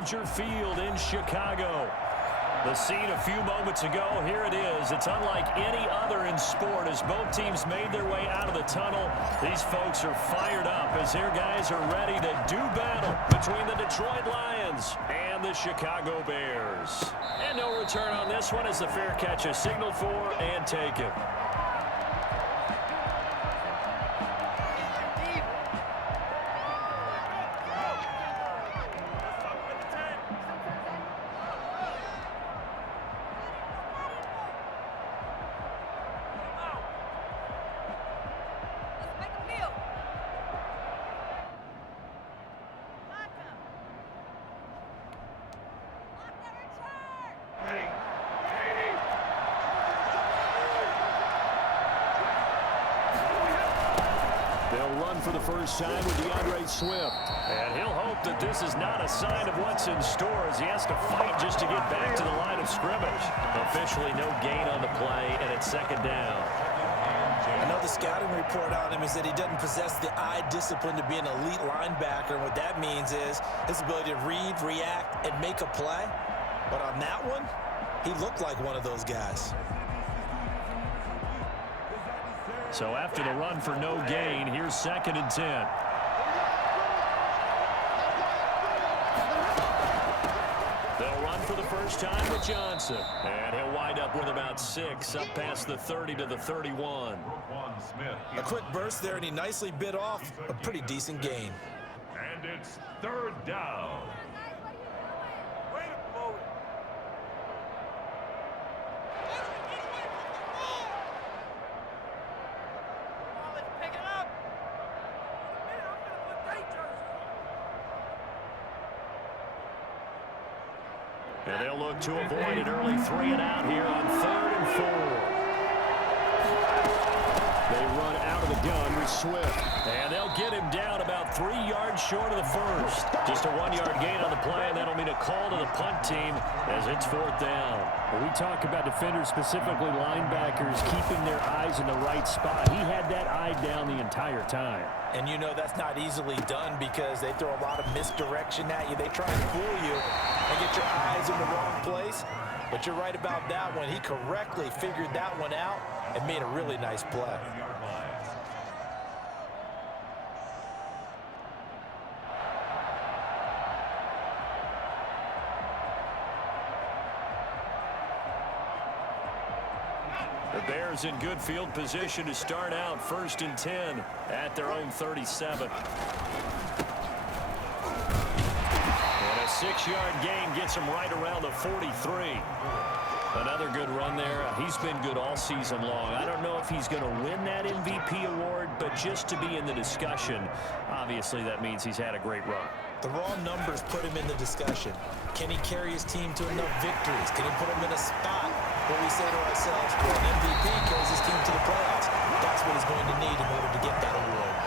Soldier Field in Chicago. The scene a few moments ago, here it is. It's unlike any other in sport as both teams made their way out of the tunnel. These folks are fired up as their guys are ready to do battle between the Detroit Lions and the Chicago Bears. And no return on this one as the fair catch is signaled for and taken. For the first time with DeAndre Swift. And he'll hope that this is not a sign of what's in store as he has to fight just to get back to the line of scrimmage. Officially no gain on the play, and it's second down. I know the scouting report on him is that he doesn't possess the eye discipline to be an elite linebacker. And what that means is his ability to read, react, and make a play. But on that one, he looked like one of those guys. So after the run for no gain, here's 2nd and 10. They'll run for the first time with Johnson. And he'll wind up with about 6 up past the 30 to the 31. A quick burst there, and he nicely bit off a pretty decent gain. And it's 3rd down. And they'll look to avoid an early 3 and out here on 3rd and 4. They run out of the gun with Swift. And they'll get him down about 3 yards short of the first. Just a 1-yard gain on the play, and that'll mean a call to the punt team as it's 4th down. When we talk about defenders, specifically linebackers, keeping their eyes in the right spot. He had that eye down the entire time. And you know that's not easily done because they throw a lot of misdirection at you. They try and fool you and get your eyes in the wrong place. But you're right about that one. He correctly figured that one out and made a really nice play. The Bears in good field position to start out 1st and 10 at their own 37. And a 6-yard gain gets him right around the 43. Another good run there. He's been good all season long. I don't know if he's going to win that MVP award, but just to be in the discussion, obviously that means he's had a great run. The raw numbers put him in the discussion. Can he carry his team to enough victories? Can he put him in a spot where we say to ourselves, well, an MVP carries his team to the playoffs? That's what he's going to need in order to get that award.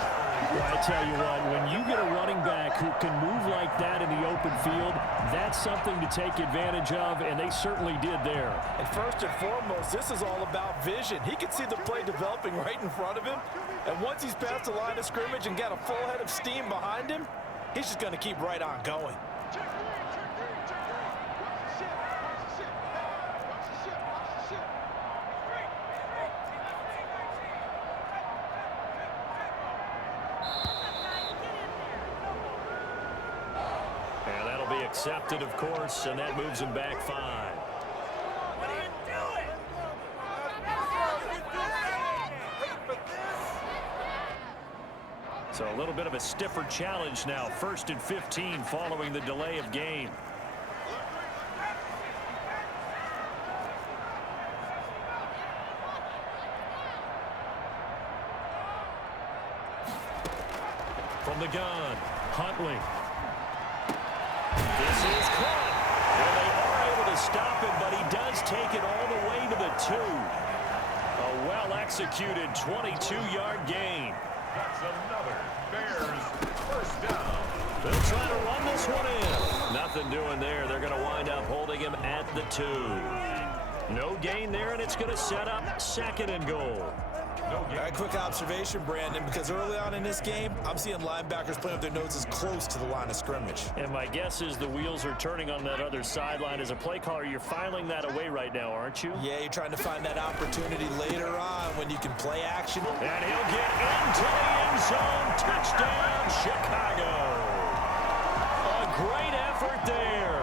Well, I tell you what, when you get a running back who can move like that in the open field, that's something to take advantage of, and they certainly did there. And first and foremost, this is all about vision. He can see the play developing right in front of him, and once he's past the line of scrimmage and got a full head of steam behind him, he's just going to keep right on going. And that'll be accepted, of course, and that moves him back 5. So a little bit of a stiffer challenge now. 1st and 15 following the delay of game. From the gun, Huntley. This is caught. And they are able to stop him, but he does take it all the way to the 2. A well-executed 22-yard gain. That's another Bears first down. They'll try to run this one in. Nothing doing there. They're going to wind up holding him at the 2. No gain there, and it's going to set up 2nd and goal. No gain. All right, quick observation, Brandon, because early on in this game, I'm seeing linebackers playing with their noses close to the line of scrimmage. And my guess is the wheels are turning on that other sideline. As a play caller, you're filing that away right now, aren't you? Yeah, you're trying to find that opportunity later on when you can play action. And he'll get into the end zone. Touchdown, Chicago. A great effort there.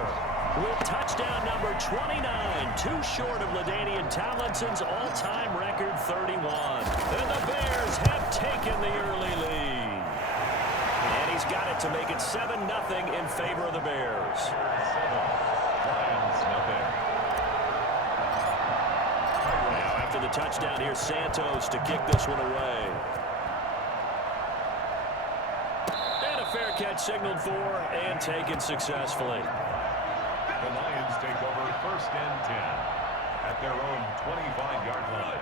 With touchdown number 29, too short of LaDainian Tomlinson's all-time record 31. And the Bears have taken the early lead. And he's got it to make it 7-0 in favor of the Bears. 7. Lions, nothing. Now after the touchdown, here's Santos to kick this one away. And a fair catch signaled for and taken successfully. The Lions take over 1st and 10 at their own 25-yard line.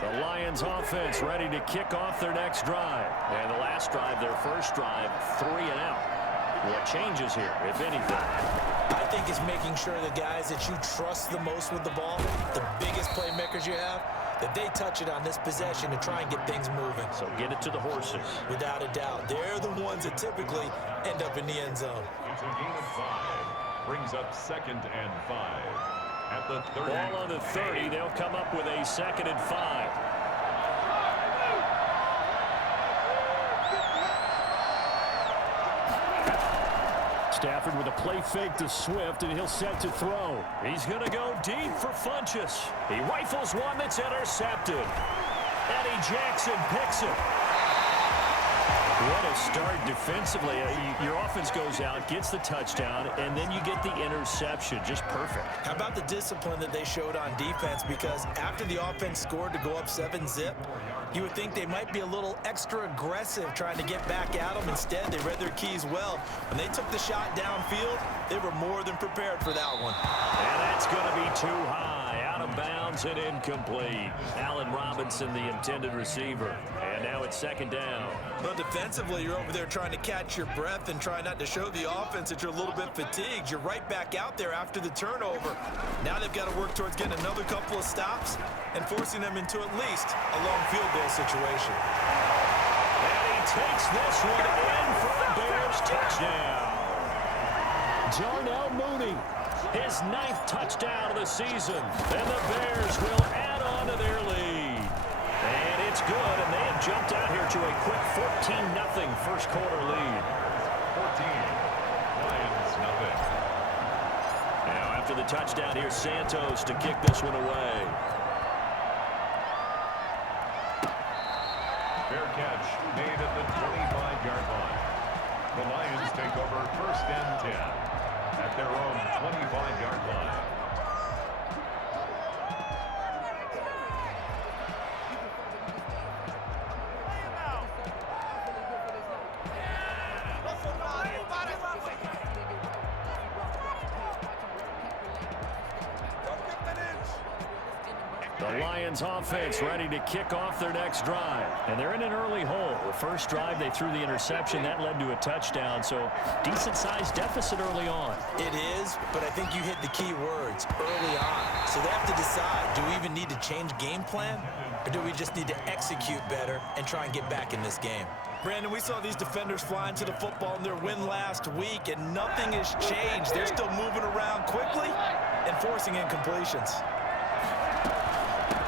The Lions offense ready to kick off their next drive. And the last drive, their first drive, 3 and out. What changes here, if anything? I think it's making sure the guys that you trust the most with the ball, the biggest playmakers you have, that they touch it on this possession to try and get things moving. So get it to the horses. Without a doubt, they're the ones that typically end up in the end zone. It's a gain of 5. Brings up 2nd and 5 at the 30. Ball on the 30. They'll come up with a 2nd and 5. Stafford with a play fake to Swift, and he'll set to throw. He's going to go deep for Funchess. He rifles one that's intercepted. Eddie Jackson picks it. What a start defensively. Your offense goes out, gets the touchdown, and then you get the interception. Just perfect. How about the discipline that they showed on defense? Because after the offense scored to go up 7-zip, you would think they might be a little extra aggressive trying to get back at them. Instead, they read their keys well. When they took the shot downfield, they were more than prepared for that one. And that's going to be too high. Out of bounds and incomplete. Allen Robinson, the intended receiver. And now it's 2nd down. But defensively, you're over there trying to catch your breath and try not to show the offense that you're a little bit fatigued. You're right back out there after the turnover. Now they've got to work towards getting another couple of stops and forcing them into at least a long field goal situation. And he takes this one in for a Bears touchdown. Darnell Mooney. His 9th touchdown of the season. And the Bears will add on to their lead. And it's good, and they have jumped out here to a quick 14-0 first quarter lead. 14. Lions, nothing. Now after the touchdown, here's Santos to kick this one away. Fair catch made at the 25-yard line. The Lions take over 1st and 10 at their own 25-yard line. The Lions offense ready to kick off their next drive. And they're in an early hole. The first drive, they threw the interception. That led to a touchdown. So decent-sized deficit early on. It is, but I think you hit the key words early on. So they have to decide, do we even need to change game plan? Or do we just need to execute better and try and get back in this game? Brandon, we saw these defenders flying to the football in their win last week, and nothing has changed. They're still moving around quickly and forcing incompletions.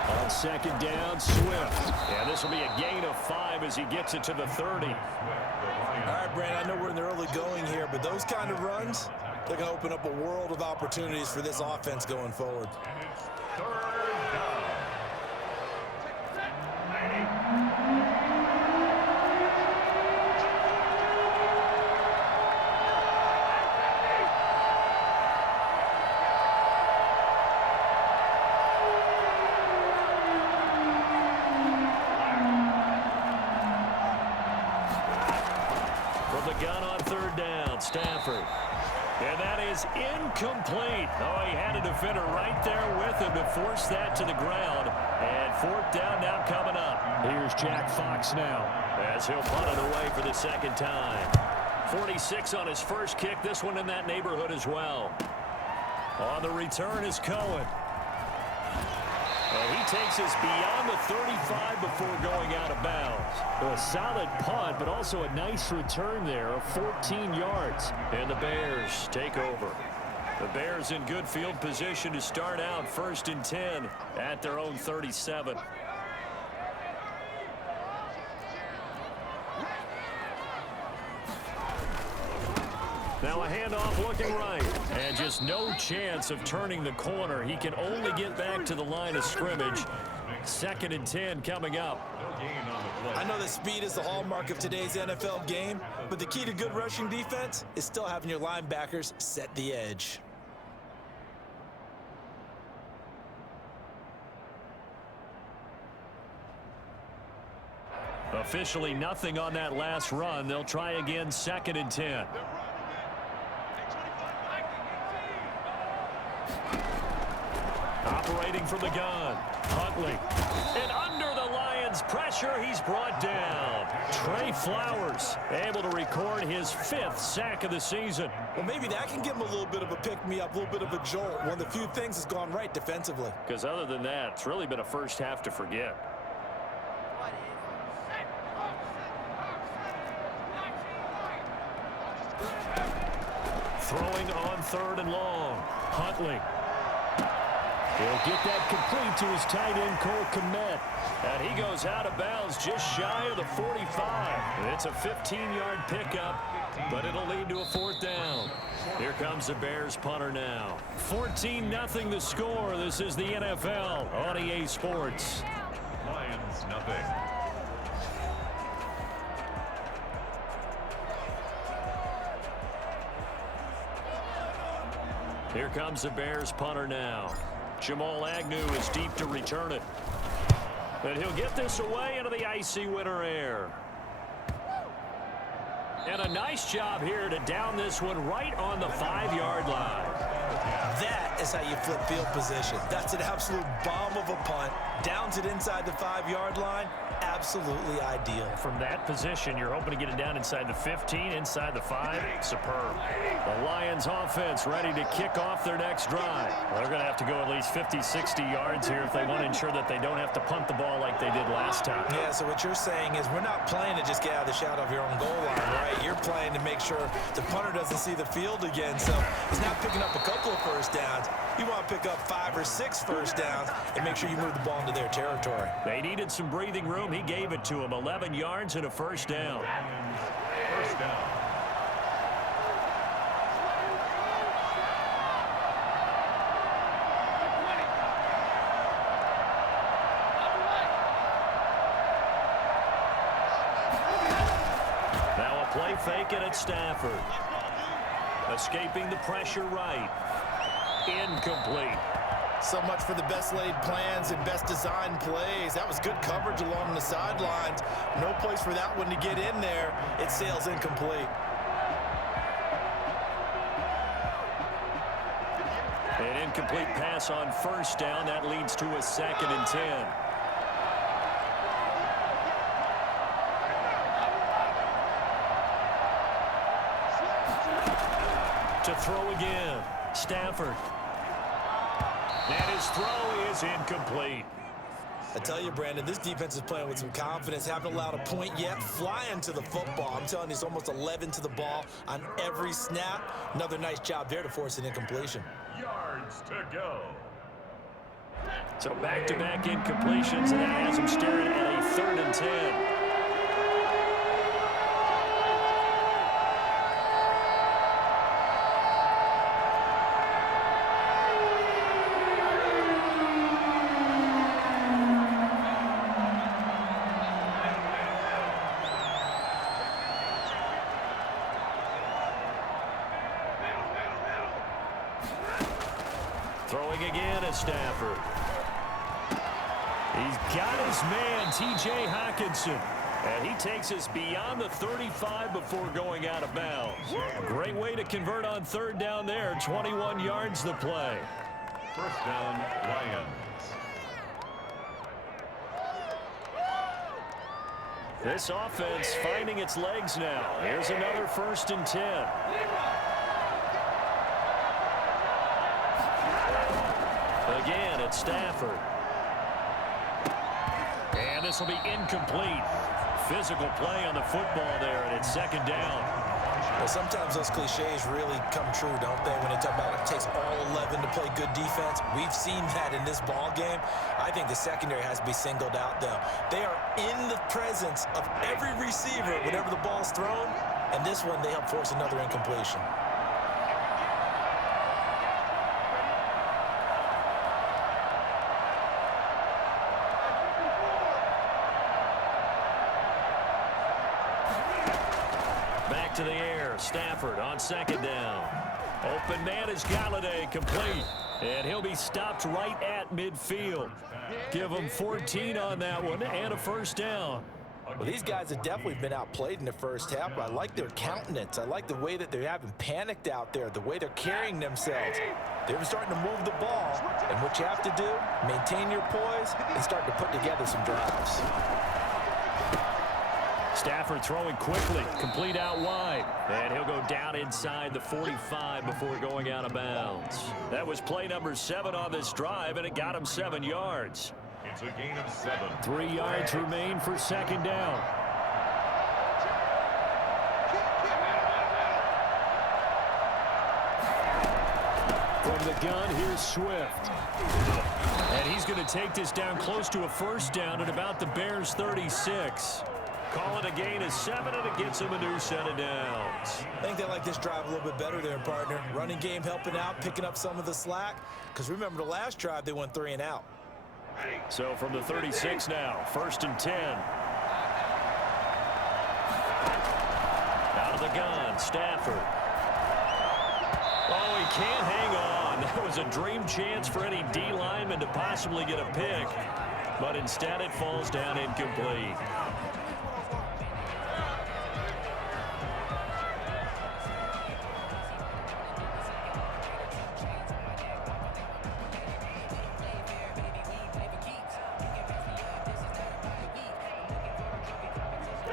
On 2nd down, Swift. Yeah, this will be a gain of 5 as he gets it to the 30. All right, Brandon, I know we're in the early going here, but those kind of runs, they're going to open up a world of opportunities for this offense going forward. And it's 3rd down. From the gun on 3rd down, Stafford. And that is incomplete. Oh, he had a defender right there with him to force that to the ground. And fourth down now coming up. Here's Jack Fox now, as he'll punt it away for the second time. 46 on his first kick. This one in that neighborhood as well. On the return is Cohen. And he takes us beyond the 35 before going out of bounds. A solid punt, but also a nice return there of 14 yards. And the Bears take over. The Bears in good field position to start out 1st and 10 at their own 37. Now a handoff looking right. And just no chance of turning the corner. He can only get back to the line of scrimmage. 2nd and 10 coming up. I know that speed is the hallmark of today's NFL game, but the key to good rushing defense is still having your linebackers set the edge. Officially nothing on that last run. They'll try again 2nd and 10. Operating from the gun. Huntley. And under the Lions' pressure, he's brought down. Trey Flowers able to record his 5th sack of the season. Well, maybe that can give him a little bit of a pick-me-up, a little bit of a jolt. One of the few things that's gone right defensively. Because other than that, it's really been a first half to forget. Throwing on 3rd and long. Huntley. He'll get that complete to his tight end, Cole Kmet. And he goes out of bounds just shy of the 45. It's a 15-yard pickup, but it'll lead to a 4th down. Here comes the Bears punter now. 14-0 the score. This is the NFL on EA Sports. Lions nothing. Here comes the Bears punter now. Jamal Agnew is deep to return it. And he'll get this away into the icy winter air. And a nice job here to down this one right on the 5-yard line. That is how you flip field position. That's an absolute bomb of a punt. Downs it inside the 5-yard line. Absolutely ideal. From that position, you're hoping to get it down inside the 15, inside the 5. Superb. The Lions offense ready to kick off their next drive. Well, they're going to have to go at least 50, 60 yards here if they want to ensure that they don't have to punt the ball like they did last time. Yeah, so what you're saying is we're not playing to just get out of the shadow of your own goal line, right? You're playing to make sure the punter doesn't see the field again. So he's not picking up a couple of first downs. You want to pick up 5 or 6 first downs and make sure you move the ball into their territory. They needed some breathing room. He gave it to him. 11 yards and a first down. First down. Now a play fake it at Stafford. Escaping the pressure right. Incomplete. So much for the best laid plans and best designed plays. That was good coverage along the sidelines. No place for that one to get in there. It sails incomplete. An incomplete pass on first down. That leads to a 2nd and 10. To throw again. Stafford. And his throw is incomplete. I tell you, Brandon, this defense is playing with some confidence. Haven't allowed a point yet. Flying to the football. I'm telling you, it's almost 11 to the ball on every snap. Another nice job there to force an incompletion. Yards to go. So back-to-back incompletions, and that has him staring at a 3rd and 10. Throwing again at Stafford. He's got his man, T.J. Hockenson. And he takes us beyond the 35 before going out of bounds. Great way to convert on third down there. 21 yards the play. First down, Lions. This offense finding its legs now. Here's another 1st and 10. Again, it's Stafford. And this will be incomplete. Physical play on the football there, and it's 2nd down. Well, sometimes those cliches really come true, don't they? When they talk about it takes all 11 to play good defense. We've seen that in this ball game. I think the secondary has to be singled out, though. They are in the presence of every receiver whenever the ball's thrown, and this one, they help force another incompletion. Back to the air. Stafford on 2nd down. Open man is Galladay, complete. And he'll be stopped right at midfield. Give him 14 on that one and a 1st down. Well, these guys have definitely been outplayed in the first half, but I like their countenance. I like the way that they haven't panicked out there, the way they're carrying themselves. They're starting to move the ball, and what you have to do, maintain your poise and start to put together some drives. Stafford throwing quickly, complete out wide. And he'll go down inside the 45 before going out of bounds. That was play number 7 on this drive, and it got him 7 yards. It's a gain of 7. 3 yards remain for 2nd down. From the gun, here's Swift. And he's going to take this down close to a 1st down at about the Bears' 36. Call it a gain of 7, and it gets him a new set of downs. I think they like this drive a little bit better there, partner. Running game helping out, picking up some of the slack. Because remember, the last drive, they went 3 and out. So from the 36 now, 1st and 10. Out of the gun, Stafford. Oh, he can't hang on. That was a dream chance for any D lineman to possibly get a pick. But instead it falls down incomplete.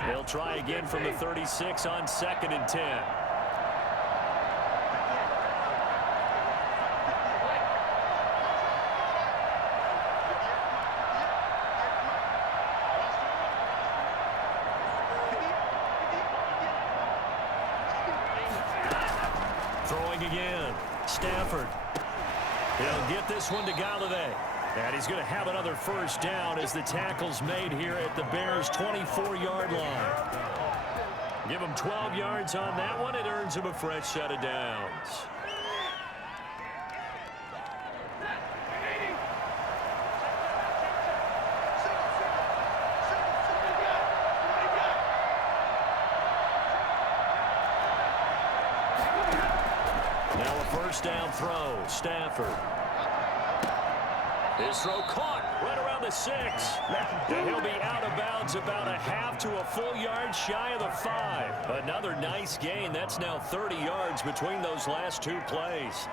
They'll try again from the 36 on 2nd and 10. Throwing again. Stafford. He'll get this one to Galladay. And he's going to have another 1st down as the tackle's made here at the Bears' 24-yard line. Give him 12 yards on that one. It earns him a fresh set of downs. Now a 1st down throw. Stafford. His throw caught right around the 6. And he'll be out of bounds about a half to a full yard shy of the 5. Another nice gain. That's now 30 yards between those last 2 plays.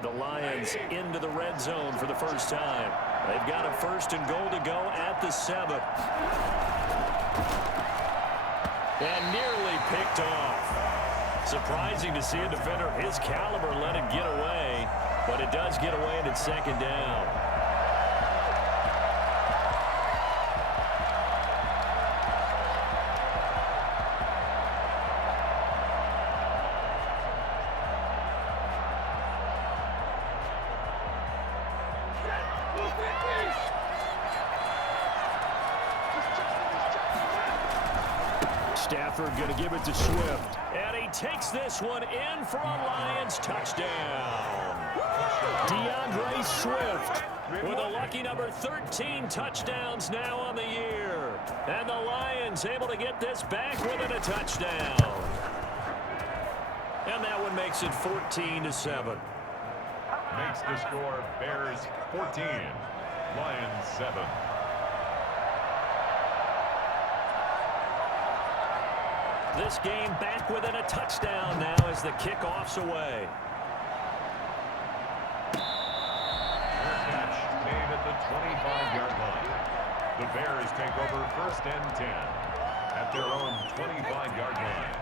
The Lions into the red zone for the first time. They've got a 1st and goal to go at the 7. And nearly picked off. Surprising to see a defender of his caliber let it get away, but it does get away and it's 2nd down. Stafford going to give it to Swift. And he takes this one in for a Lions touchdown. DeAndre Swift with a lucky number 13 touchdowns now on the year. And the Lions able to get this back within a touchdown. And that one makes it 14-7. makes the score Bears 14, Lions 7. This game back within a touchdown now as the kickoff's away. Catch made at the 25-yard line. The Bears take over 1st and 10 at their own 25-yard line.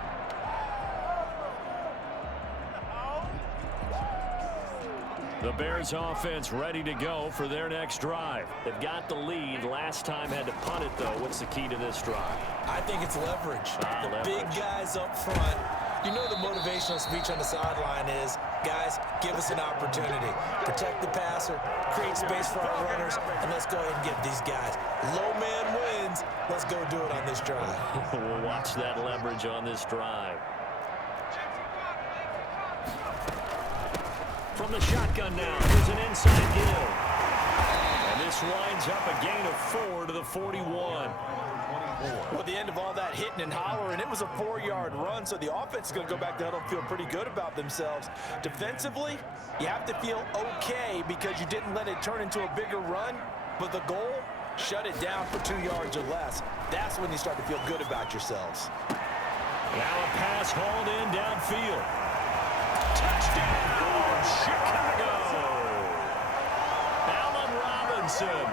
The Bears offense ready to go for their next drive. They've got the lead. Last time had to punt it, though. What's the key to this drive? I think it's leverage. The leverage. big guys up front. You know the motivational speech on the sideline is, guys, give us an opportunity. Protect the passer, create space for our runners, and let's go ahead and give these guys. Low man wins. Let's go do it on this drive. We'll watch that leverage on this drive. From the shotgun now, here's an inside give. And this winds up a gain of 4 to the 41. Well, at the end of all that hitting and hollering, it was a 4-yard run, so the offense is going to go back to huddle and feel pretty good about themselves. Defensively, you have to feel okay because you didn't let it turn into a bigger run, but the goal, shut it down for 2 yards or less. That's when you start to feel good about yourselves. Now a pass hauled in downfield. Touchdown, Chicago! Allen Robinson,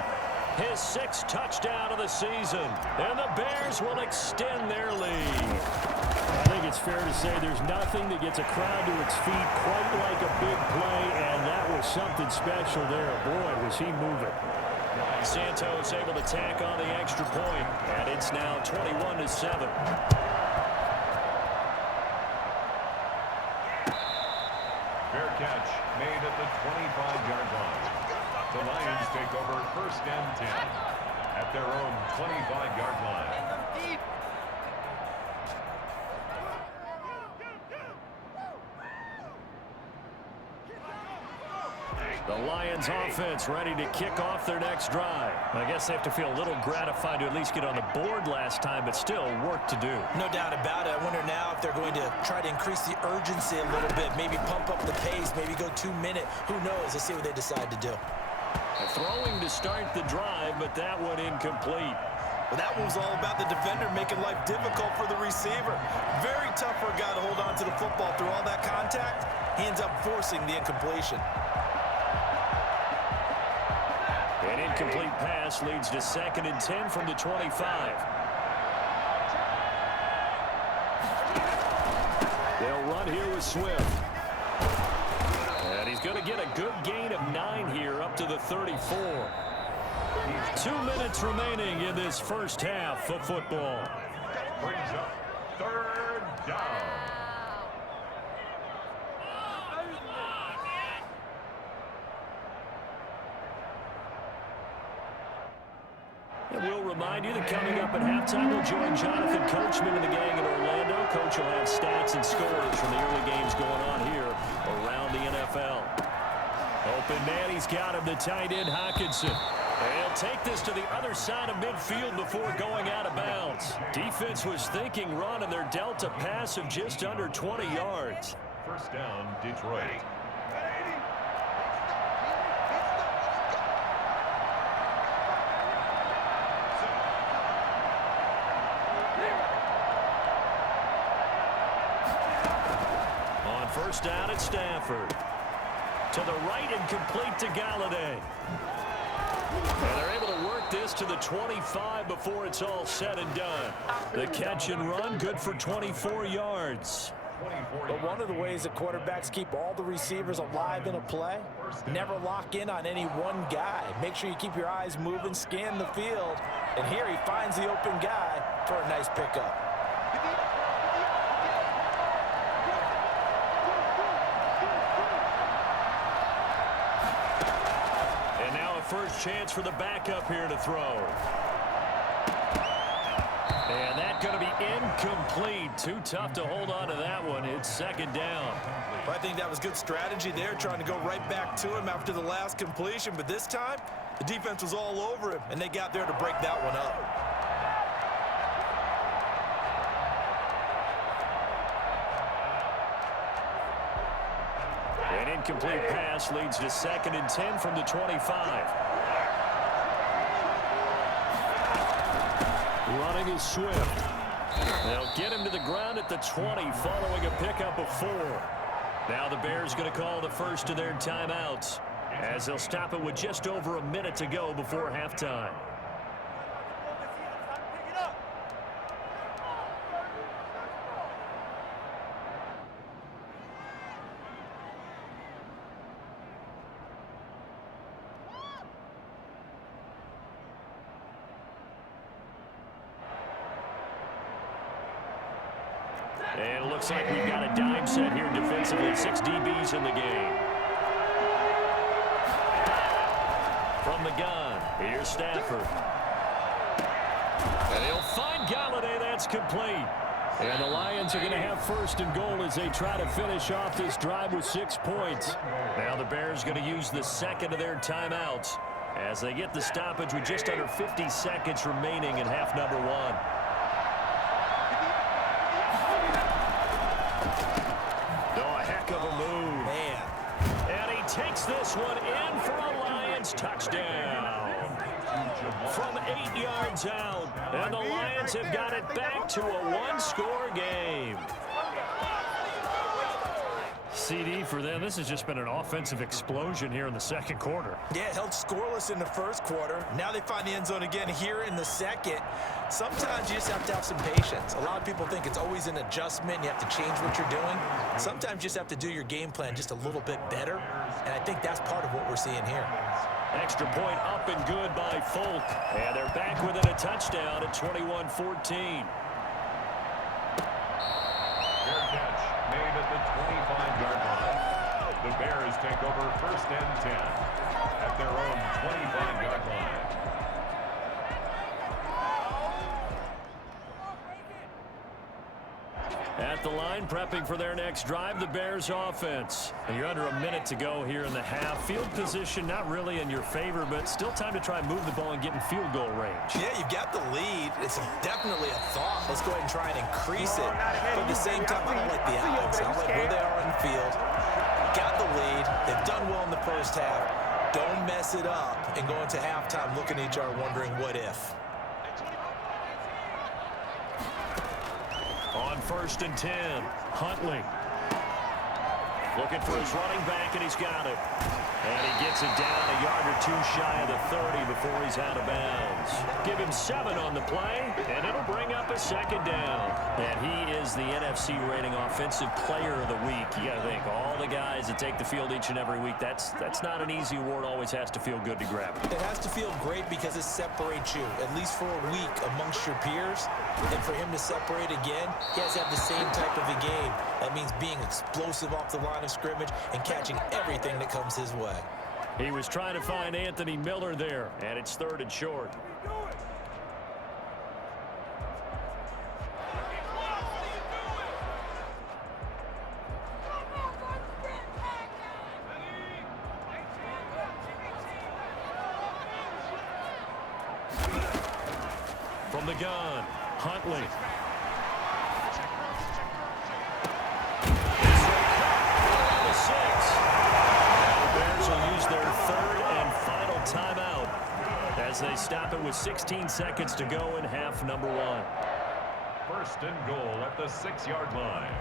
his 6th touchdown of the season, and the Bears will extend their lead. I think it's fair to say there's nothing that gets a crowd to its feet quite like a big play, and that was something special there. Boy, was he moving. Santos able to tack on the extra point, and it's now 21-7. Fair catch made at the 25-yard line. The Lions take over 1st and 10 at their own 25-yard line. The Lions offense ready to kick off their next drive. I guess they have to feel a little gratified to at least get on the board last time, but still work to do. No doubt about it. I wonder now if they're going to try to increase the urgency a little bit, maybe pump up the pace, maybe go 2-minute. Who knows? Let's see what they decide to do. Throwing to start the drive, but that one incomplete. Well, that one was all about the defender making life difficult for the receiver. Very tough for a guy to hold on to the football through all that contact. He ends up forcing the incompletion. An incomplete pass leads to 2nd and 10 from the 25. They'll run here with Swift. And he's going to get a good gain of 9 here up to the 34. 2 minutes remaining in this first half of football. Brings up 3rd down. And we'll remind you that coming up at halftime, we'll join Jonathan Coachman and the gang in Orlando. Coach will have stats and scores from the early games going on here around the NFL. Open man, he's got him, the tight end Hockenson. They'll take this to the other side of midfield before going out of bounds. Defense was thinking run, and they're dealt a pass of just under 20 yards. 1st down, Detroit. On 1st down at Stafford. To the right and complete to Galladay. And they're able to work this to the 25 before it's all said and done. The catch and run, good for 24 yards. But one of the ways that quarterbacks keep all the receivers alive in a play, never lock in on any one guy. Make sure you keep your eyes moving, scan the field. And here he finds the open guy for a nice pickup. First chance for the backup here to throw. And that's going to be incomplete. Too tough to hold on to that one. It's 2nd down. I think that was good strategy there, trying to go right back to him after the last completion. But this time, the defense was all over him, and they got there to break that one up. An incomplete pass leads to 2nd and 10 from the 25. Running is Swift. They'll get him to the ground at the 20 following a pickup of 4. Now the Bears going to call the first of their timeouts as they'll stop it with just over a minute to go before halftime. And it looks like we've got a dime set here defensively. 6 DBs in the game. From the gun, here's Stafford. And he'll find Galladay. That's complete. And the Lions are going to have 1st and goal as they try to finish off this drive with 6 points. Now the Bears going to use the 2nd of their timeouts as they get the stoppage with just under 50 seconds remaining in half number 1. Takes this one in for a Lions touchdown from 8 yards out, and the Lions have got it back to a 1-score game. CD for them. This has just been an offensive explosion here in the 2nd quarter. Yeah, held scoreless in the 1st quarter. Now they find the end zone again here in the 2nd. Sometimes you just have to have some patience. A lot of people think it's always an adjustment. You have to change what you're doing. Sometimes you just have to do your game plan just a little bit better, and I think that's part of what we're seeing here. Extra point up and good by Folk, and they're back within a touchdown at 21-14. Made at the 25-yard line. The Bears take over 1st and 10 at their own 25-yard line. At the line, prepping for their next drive, the Bears offense. And you're under a minute to go here in the half. Field position not really in your favor, but still time to try and move the ball and get in field goal range. Yeah, you've got the lead. It's definitely a thought. Let's go ahead and try and increase it. But at the same time, I don't like the odds. I like where they are on the field. Got the lead. They've done well in the 1st half. Don't mess it up and go into halftime looking at each other wondering what if. On 1st and 10, Huntley. Looking for his running back, and he's got it. And he gets it down a yard or 2 shy of the 30 before he's out of bounds. Give him 7 on the play, and it'll bring up a 2nd down. And he is the NFC rating offensive player of the week. You got to think, all the guys that take the field each and every week, that's not an easy award. Always has to feel good to grab. It has to feel great because it separates you, at least for a week, amongst your peers. And for him to separate again, he has to have the same type of a game. That means being explosive off the line of scrimmage and catching everything that comes his way. He was trying to find Anthony Miller there, and it's 3rd and short. From the gun, Huntley. Their 3rd and final timeout as they stop it with 16 seconds to go in half number 1. 1st and goal at the 6-yard line.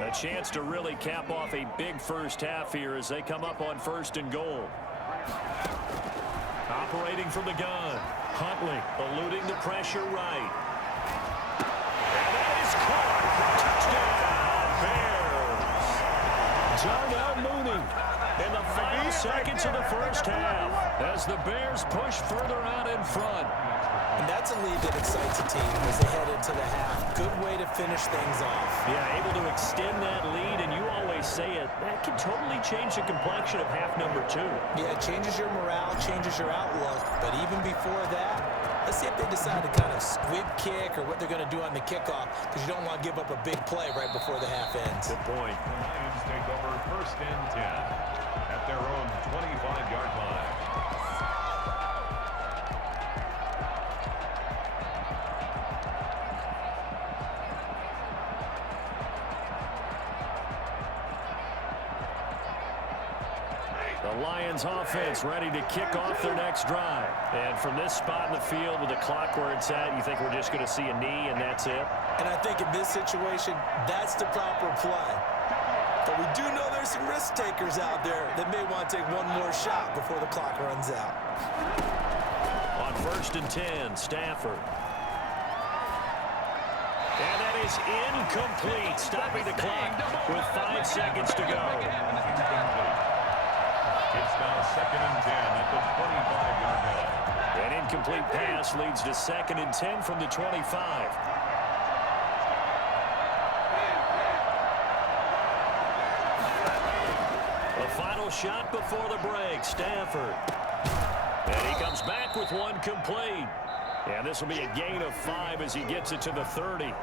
A chance to really cap off a big 1st half here as they come up on 1st and goal. Operating from the gun, Huntley eluding the pressure right. And that is caught. Touchdown, Bears. Darnell Mooney in the final seconds of the 1st half as the Bears push further out in front. And that's a lead that excites a team as they head into the half. Good way to finish things off. Yeah, able to extend that lead, and you always say it, that can totally change the complexion of half number 2. Yeah, it changes your morale, changes your outlook. But even before that, let's see if they decide to kind of squib kick or what they're going to do on the kickoff, because you don't want to give up a big play right before the half ends. Good point. The Lions take over 1st and 10 at their own 25-yard line. The Lions offense ready to kick off their next drive. And from this spot in the field with the clock where it's at, you think we're just going to see a knee and that's it? And I think in this situation, that's the proper play. But we do know there's some risk takers out there that may want to take one more shot before the clock runs out. On 1st and 10, Stafford. And that is incomplete, stopping the clock with 5 seconds to go. It's now 2nd and 10 at the 25-yard line. An incomplete pass leads to 2nd and 10 from the 25. The final shot before the break, Stafford. And he comes back with one complete. And this will be a gain of 5 as he gets it to the 30.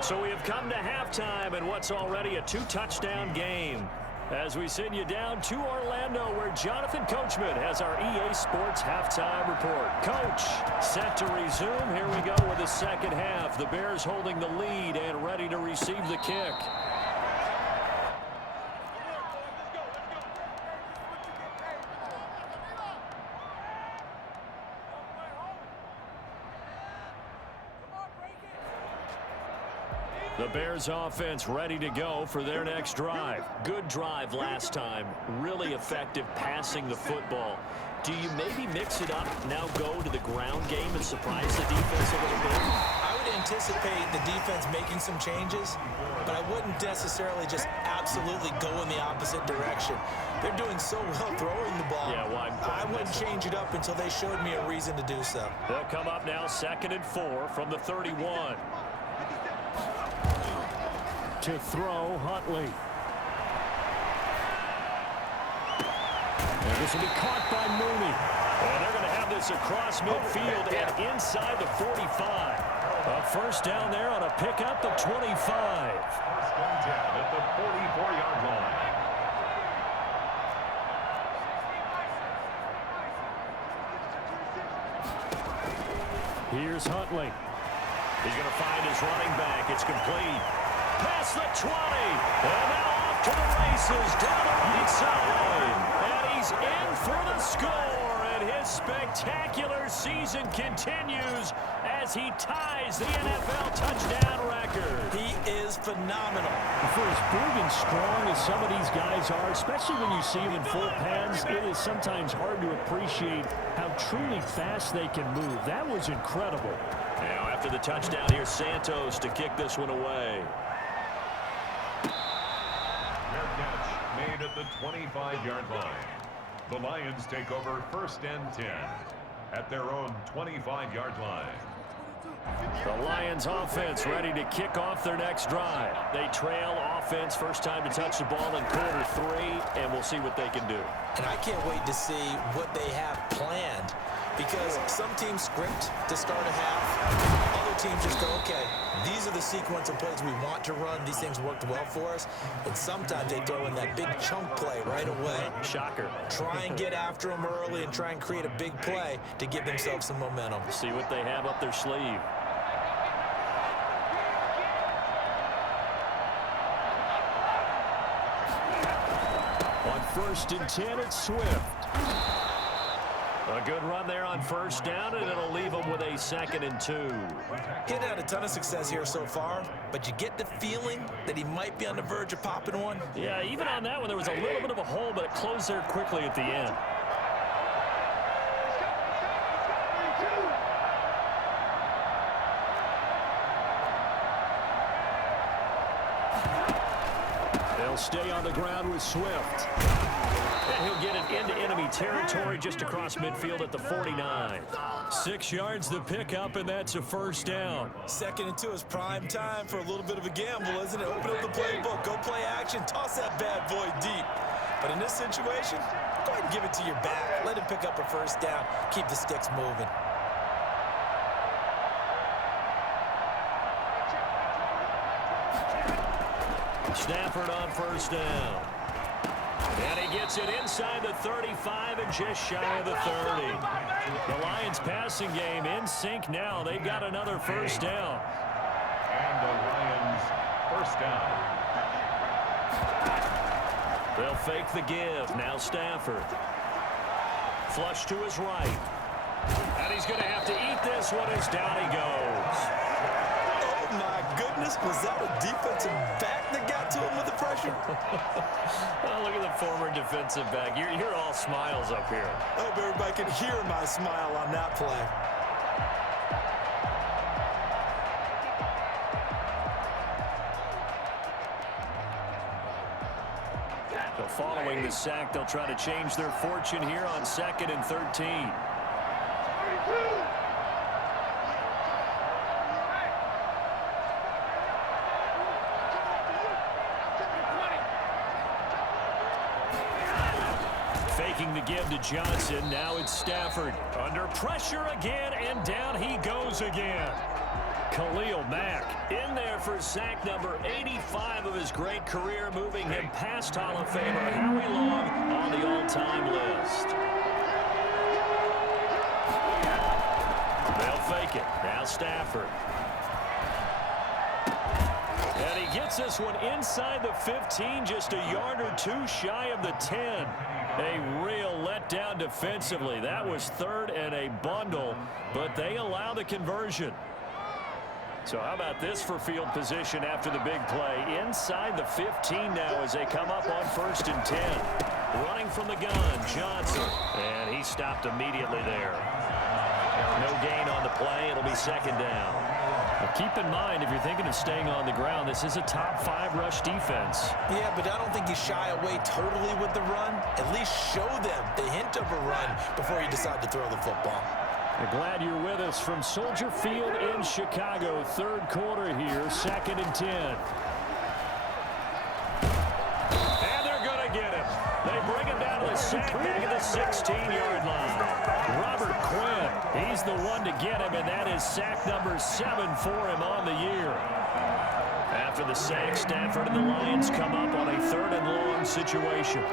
So we have come to halftime in what's already a 2-touchdown game. As we send you down to Orlando, where Jonathan Coachman has our EA Sports halftime report. Coach, set to resume. Here we go with the second half. The Bears holding the lead and ready to receive the kick. The Bears offense ready to go for their next drive. Good drive last time. Really effective passing the football. Do you maybe mix it up, now go to the ground game and surprise the defense a little bit? I would anticipate the defense making some changes, but I wouldn't necessarily just absolutely go in the opposite direction. They're doing so well throwing the ball. Yeah, well, I wouldn't change it up until they showed me a reason to do so. They'll come up now 2nd and 4 from the 31. To throw, Huntley. And this will be caught by Mooney. And they're going to have this across midfield and inside the 45. A first down there on a pickup of 25. 1st and 10 at the 44-yard line. Here's Huntley. He's going to find his running back. It's complete. Past the 20. And now off to the races down the right side. And he's in for the score. And his spectacular season continues as he ties the NFL touchdown record. He is phenomenal. For as big and strong as some of these guys are, especially when you see them in full pads, it is sometimes hard to appreciate how truly fast they can move. That was incredible. Now after the touchdown, here's Santos to kick this one away. Fair catch made at the 25-yard line. The Lions take over 1st and 10 at their own 25-yard line. The Lions offense ready to kick off their next drive. They trail offense, first time to touch the ball in quarter 3, and we'll see what they can do. And I can't wait to see what they have planned, because some teams script to start a half. Other teams just go, okay, these are the sequence of plays we want to run. These things worked well for us. And sometimes they throw in that big chunk play right away. Shocker. Try and get after them early and try and create a big play to give themselves some momentum. See what they have up their sleeve. On 1st and 10, it's Swift. A good run there on first down, and it'll leave them with a 2nd and 2. He had a ton of success here so far, but you get the feeling that he might be on the verge of popping one. Yeah, even on that one, there was a little bit of a hole, but it closed there quickly at the end. They'll stay on the ground with Swift. And he'll get it into enemy territory just across midfield at the 49. 6 yards the pickup, and that's a first down. 2nd and 2 is prime time for a little bit of a gamble, isn't it? Open up the playbook, go play action, toss that bad boy deep. But in this situation, go ahead and give it to your back. Let him pick up a first down. Keep the sticks moving. Stafford on first down. And he gets it inside the 35 and just shy of the 30. The Lions passing game in sync now. They've got another first down. And the Lions first down. They'll fake the give. Now Stafford. Flush to his right. And he's going to have to eat this one as down he goes. Oh, my goodness. Was that a defensive back that got to him with the pressure? Oh, look at the former defensive back. You're all smiles up here. I hope everybody can hear my smile on that play. So following the sack, they'll try to change their fortune here on 2nd and 13. Faking the give to Johnson. Now it's Stafford. Under pressure again, and down he goes again. Khalil Mack in there for sack number 85 of his great career, moving him past Hall of Famer Howie Long on the all-time list. They'll fake it. Now Stafford. And he gets this one inside the 15, just a yard or two shy of the 10. A real letdown defensively. That was 3rd and a bundle, but they allow the conversion. So how about this for field position after the big play? Inside the 15 now as they come up on 1st and 10. Running from the gun, Johnson. And he stopped immediately there. No gain on the play. It'll be 2nd down. Well, keep in mind, if you're thinking of staying on the ground, this is a top 5 rush defense. Yeah, but I don't think you shy away totally with the run. At least show them the hint of a run before you decide to throw the football. We're glad you're with us from Soldier Field in Chicago. 3rd quarter here, 2nd and 10. And they're going to get him. They bring him down to the sack back at the 16-yard line. Robert Quinn, he's the one to get him, and that is sack number 7 for him on the year. After the sack, Stafford and the Lions come up on a 3rd and long situation.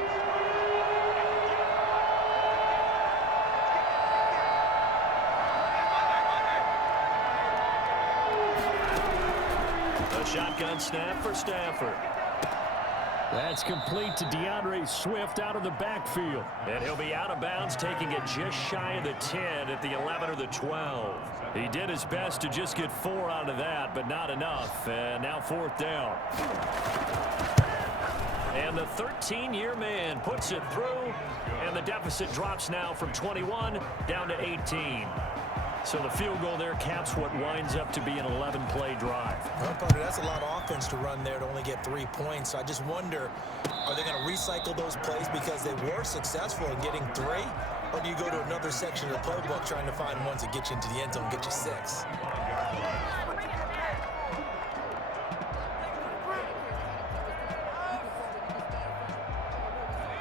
A shotgun snap for Stafford. That's complete to DeAndre Swift out of the backfield. And he'll be out of bounds, taking it just shy of the 10 at the 11 or the 12. He did his best to just get 4 out of that, but not enough. And now 4th down. And the 13-year man puts it through, and the deficit drops now from 21 down to 18. So the field goal there caps what winds up to be an 11-play drive. Well, Parker, that's a lot of offense to run there to only get 3 points. So I just wonder, are they going to recycle those plays because they were successful in getting 3? Or do you go to another section of the playbook trying to find ones that get you into the end zone and get you 6?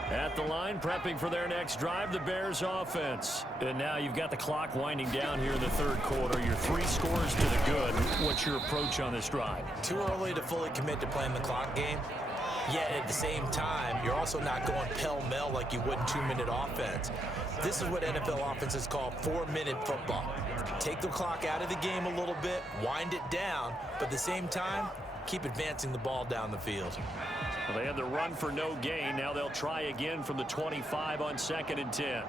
At the line, prepping for their next drive, the Bears offense. And now you've got the clock winding down here in the 3rd quarter. Your 3 scores to the good. What's your approach on this drive? Too early to fully commit to playing the clock game. Yet at the same time, you're also not going pell-mell like you would in 2-minute offense. This is what NFL offenses call 4-minute football. Take the clock out of the game a little bit, wind it down, but at the same time, keep advancing the ball down the field. Well, they had the run for no gain. Now they'll try again from the 25 on 2nd and 10.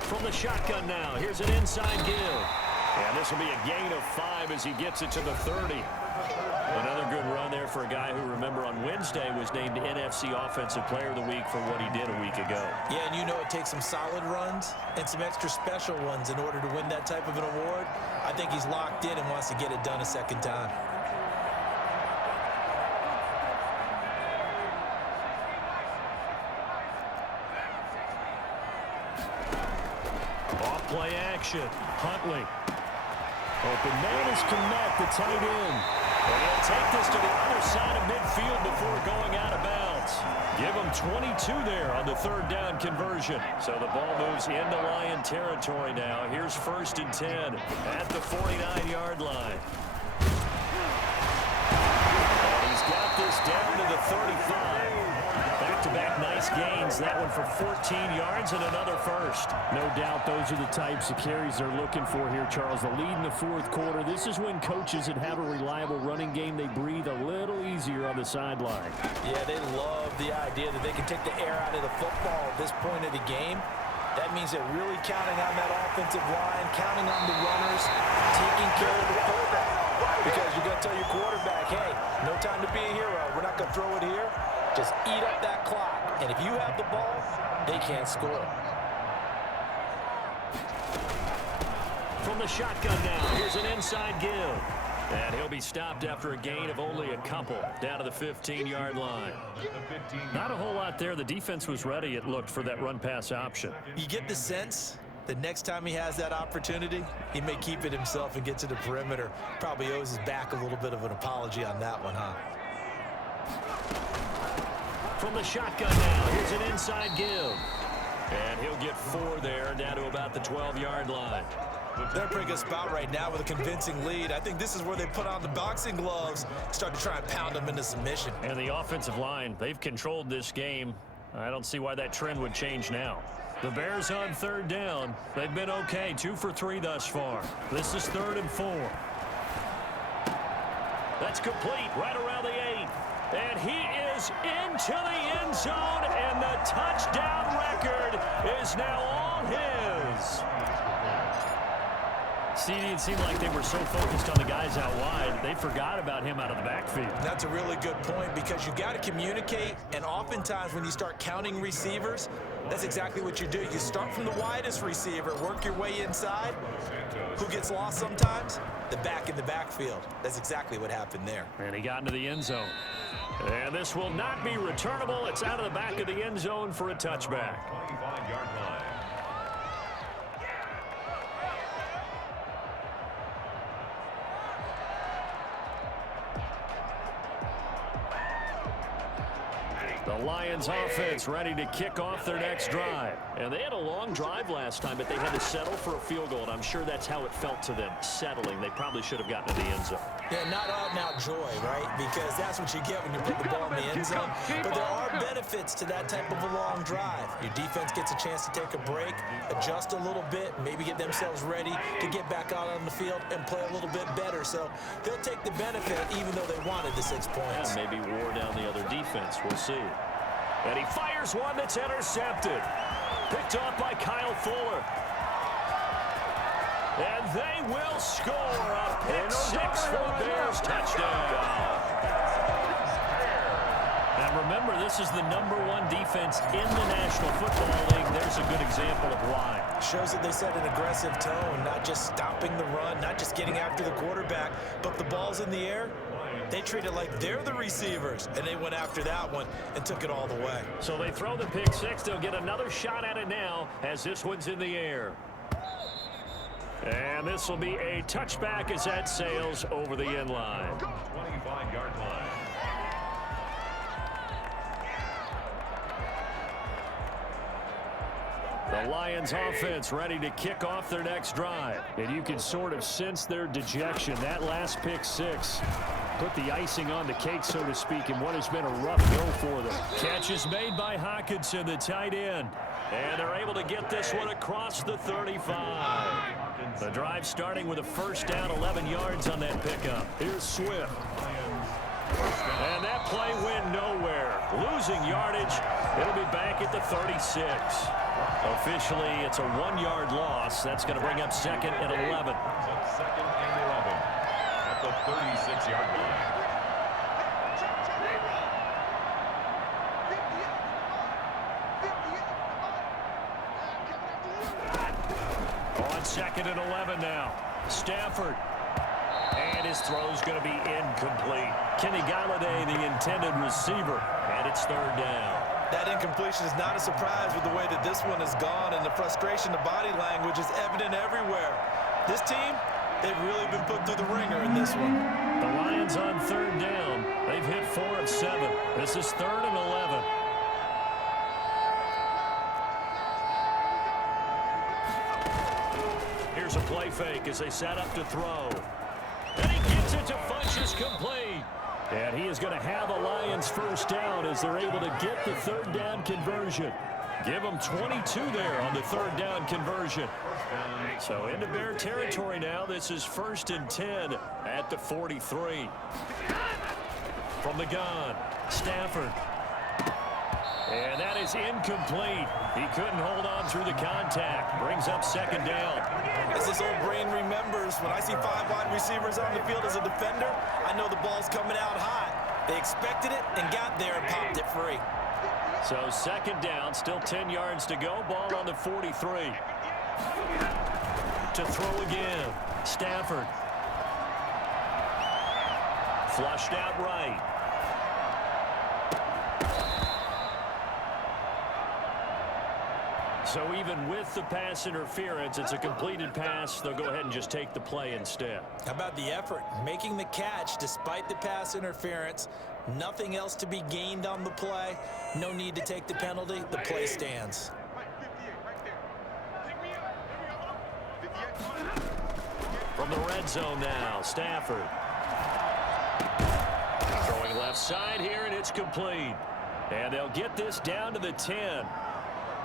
From the shotgun now, here's an inside give. And this will be a gain of 5 as he gets it to the 30. Another good run there for a guy who, remember, on Wednesday was named NFC Offensive Player of the Week for what he did a week ago. Yeah, and you know it takes some solid runs and some extra special ones in order to win that type of an award. I think he's locked in and wants to get it done a 2nd time. Off-play action. Huntley. Open man is Kmet, the tight end. And he'll take this to the other side of midfield before going out of bounds. Give him 22 there on the 3rd down conversion. So the ball moves into Lion territory now. Here's 1st and 10 at the 49-yard line. And he's got this down to the 35. Back back-to-back nice gains. That one for 14 yards and another first. No doubt those are the types of carries they're looking for here, Charles. The lead in the fourth quarter. This is when coaches that have a reliable running game, they breathe a little easier on the sideline. Yeah, they love the idea that they can take the air out of the football at this point of the game. That means they're really counting on that offensive line, counting on the runners, taking care of the quarterback. Because you're going to tell your quarterback, hey, no time to be a hero. We're not going to throw it here. Just eat up that clock. And if you have the ball, they can't score. From the shotgun now, here's an inside give. And he'll be stopped after a gain of only a couple, down to the 15-yard line. Not a whole lot there. The defense was ready, it looked, for that run-pass option. You get the sense that next time he has that opportunity, he may keep it himself and get to the perimeter. Probably owes his back a little bit of an apology on that one, huh? From the shotgun now, here's an inside give. And he'll get 4 there, down to about the 12-yard line. They're in a pretty good spot right now with a convincing lead. I think this is where they put on the boxing gloves, start to try and pound them into submission. And the offensive line, they've controlled this game. I don't see why that trend would change now. The Bears on third down. They've been okay, 2 for 3 thus far. This is 3rd and 4. That's complete right around the 8. And he is into the end zone, and the touchdown record is now all his. CD, it seemed like they were so focused on the guys out wide, they forgot about him out of the backfield. That's a really good point because you got to communicate, and oftentimes when you start counting receivers, that's exactly what you do. You start from the widest receiver, work your way inside. Who gets lost sometimes? The back in the backfield. That's exactly what happened there. And he got into the end zone. And this will not be returnable. It's out of the back of the end zone for a touchback. 25-yard line. The Lions offense ready to kick off their next drive. And they had a long drive last time, but they had to settle for a field goal, and I'm sure that's how it felt to them, settling. They probably should have gotten to the end zone. Yeah, not out-and-out joy, right? Because that's what you get when you put the ball in the end zone. But there are benefits to that type of a long drive. Your defense gets a chance to take a break, adjust a little bit, maybe get themselves ready to get back out on the field and play a little bit better. So they'll take the benefit even though they wanted the 6 points. And maybe wore down the other defense. We'll see. And he fires one that's intercepted. Picked off by Kyle Fuller. And they will score a pick 6 for the Bears touchdown. And remember, this is the #1 defense in the National Football League. There's a good example of why. Shows that they set an aggressive tone, not just stopping the run, not just getting after the quarterback, but the ball's in the air. They treat it like they're the receivers, and they went after that one and took it all the way. So they throw the pick 6. They'll get another shot at it now as this one's in the air. And this will be a touchback as that sails over the end line. 25-yard line. The Lions offense ready to kick off their next drive. And you can sort of sense their dejection. That last pick 6 put the icing on the cake, so to speak, in what has been a rough go for them. Catch is made by Hockenson, the tight end. And they're able to get this one across the 35. The drive starting with a first down, 11 yards on that pickup. Here's Swift. And that play went nowhere. Losing yardage. It'll be back at the 36. Officially, it's a 1-yard loss. That's going to bring up 2nd and 11. 2nd and 11 at the 36-yard line. On 2nd and 11 now. Stafford. And his throw's going to be incomplete. Kenny Galladay, the intended receiver. And it's 3rd down. That incompletion is not a surprise with the way that this one has gone, and the frustration, the body language is evident everywhere. This team, they've really been put through the ringer in this one. The Lions on 3rd down. They've hit 4 of 7. This is 3rd and 11. Here's a play fake as they set up to throw. And he gets it to Funchess complete. And he is going to have a Lions first down as they're able to get the third down conversion. Give them 22 there on the third down conversion. So into Bear territory now. This is 1st and 10 at the 43. From the gun, Stafford. And that is incomplete. He couldn't hold on through the contact. Brings up 2nd down. As this old brain remembers, when I see 5 wide receivers on the field as a defender, I know the ball's coming out hot. They expected it and got there and popped it free. So 2nd down, still 10 yards to go. Ball on the 43. To throw again, Stafford. Flushed out right. So even with the pass interference, it's a completed pass. They'll go ahead and just take the play instead. How about the effort? Making the catch despite the pass interference. Nothing else to be gained on the play. No need to take the penalty. The play stands. From the red zone now, Stafford. Throwing left side here, and it's complete. And they'll get this down to the 10.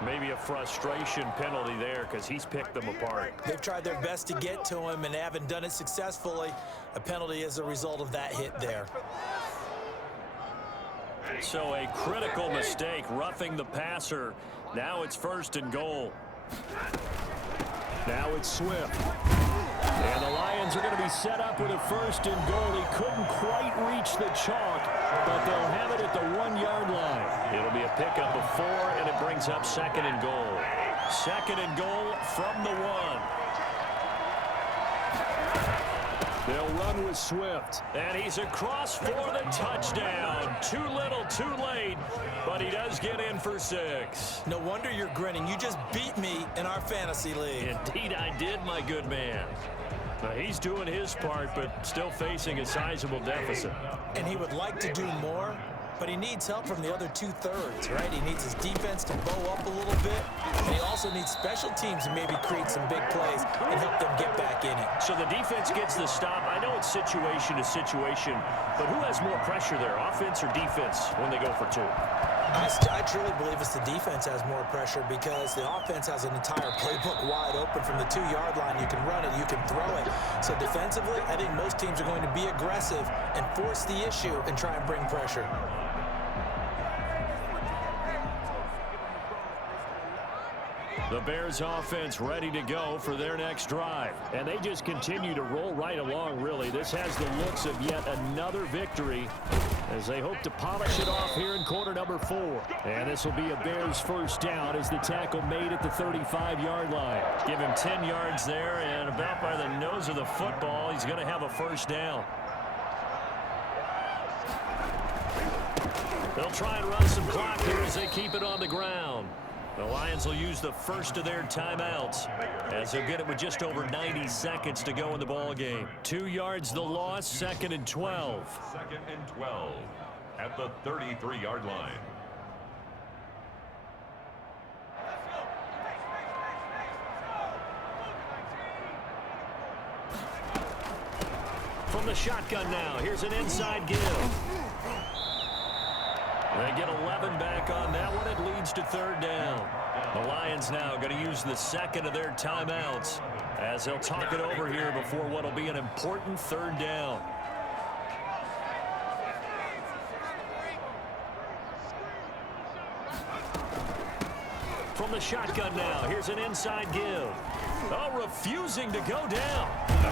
Maybe a frustration penalty there because he's picked them apart. They've tried their best to get to him and haven't done it successfully. A penalty as a result of that hit there. So a critical mistake, roughing the passer. Now it's 1st and goal. Now it's Swift. And the Lions are going to be set up with a 1st and goal. He couldn't quite reach the chalk, but they'll have it at the 1-yard line. It'll be a pickup of 4, and it brings up 2nd and goal. 2nd and goal from the 1. They'll run with Swift. And he's across for the touchdown. Too little, too late, but he does get in for 6. No wonder you're grinning. You just beat me in our fantasy league. Indeed I did, my good man. Now, he's doing his part, but still facing a sizable deficit. And he would like to do more, but he needs help from the other 2/3, right? He needs his defense to bow up a little bit, and he also needs special teams to maybe create some big plays and help them get back in it. So the defense gets the stop. I know it's situation to situation, but who has more pressure there, offense or defense, when they go for 2? I truly believe it's the defense has more pressure because the offense has an entire playbook wide open from the 2-yard line. You can run it, you can throw it. So defensively, I think most teams are going to be aggressive and force the issue and try and bring pressure. The Bears offense ready to go for their next drive. And they just continue to roll right along, really. This has the looks of yet another victory as they hope to polish it off here in quarter number 4. And this will be a Bears first down as the tackle made at the 35-yard line. Give him 10 yards there, and about by the nose of the football, he's going to have a first down. They'll try and run some clock here as they keep it on the ground. The Lions will use the first of their timeouts as they'll get it with just over 90 seconds to go in the ball game. 2 yards the loss, 2nd and 12. 2nd and 12 at the 33-yard line. From the shotgun now, here's an inside give. They get 11 back on that one. It leads to 3rd down. The Lions now going to use the 2nd of their timeouts as they'll talk it over here before what will be an important 3rd down. From the shotgun now, here's an inside give. Oh, refusing to go down.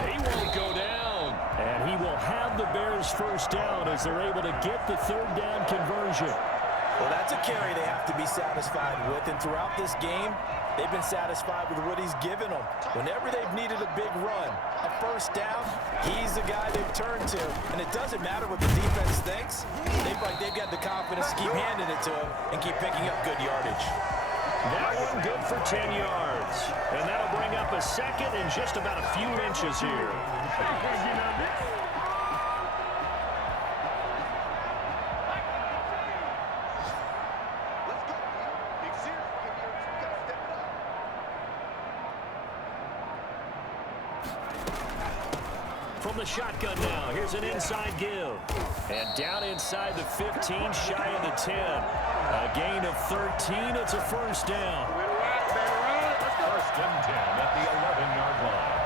He won't go down. And he will have the Bears first down as they're able to get the 3rd down conversion. Well, that's a carry they have to be satisfied with. And throughout this game, they've been satisfied with what he's given them. Whenever they've needed a big run, a first down, he's the guy they've turned to. And it doesn't matter what the defense thinks. They've got the confidence to keep handing it to him and keep picking up good yardage. That one good for 10 yards. And that'll bring up a 2nd and just about a few inches here. from the shotgun now. Here's an inside give. And down inside the 15, shy of the 10. A gain of 13. It's a first down. First and 10 at the 11-yard line.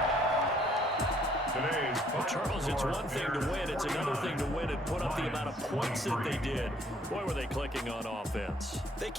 Today's Charles, it's one thing to win. It's another thing to win and put up the amount of points that they did. Boy, were they clicking on offense. They can't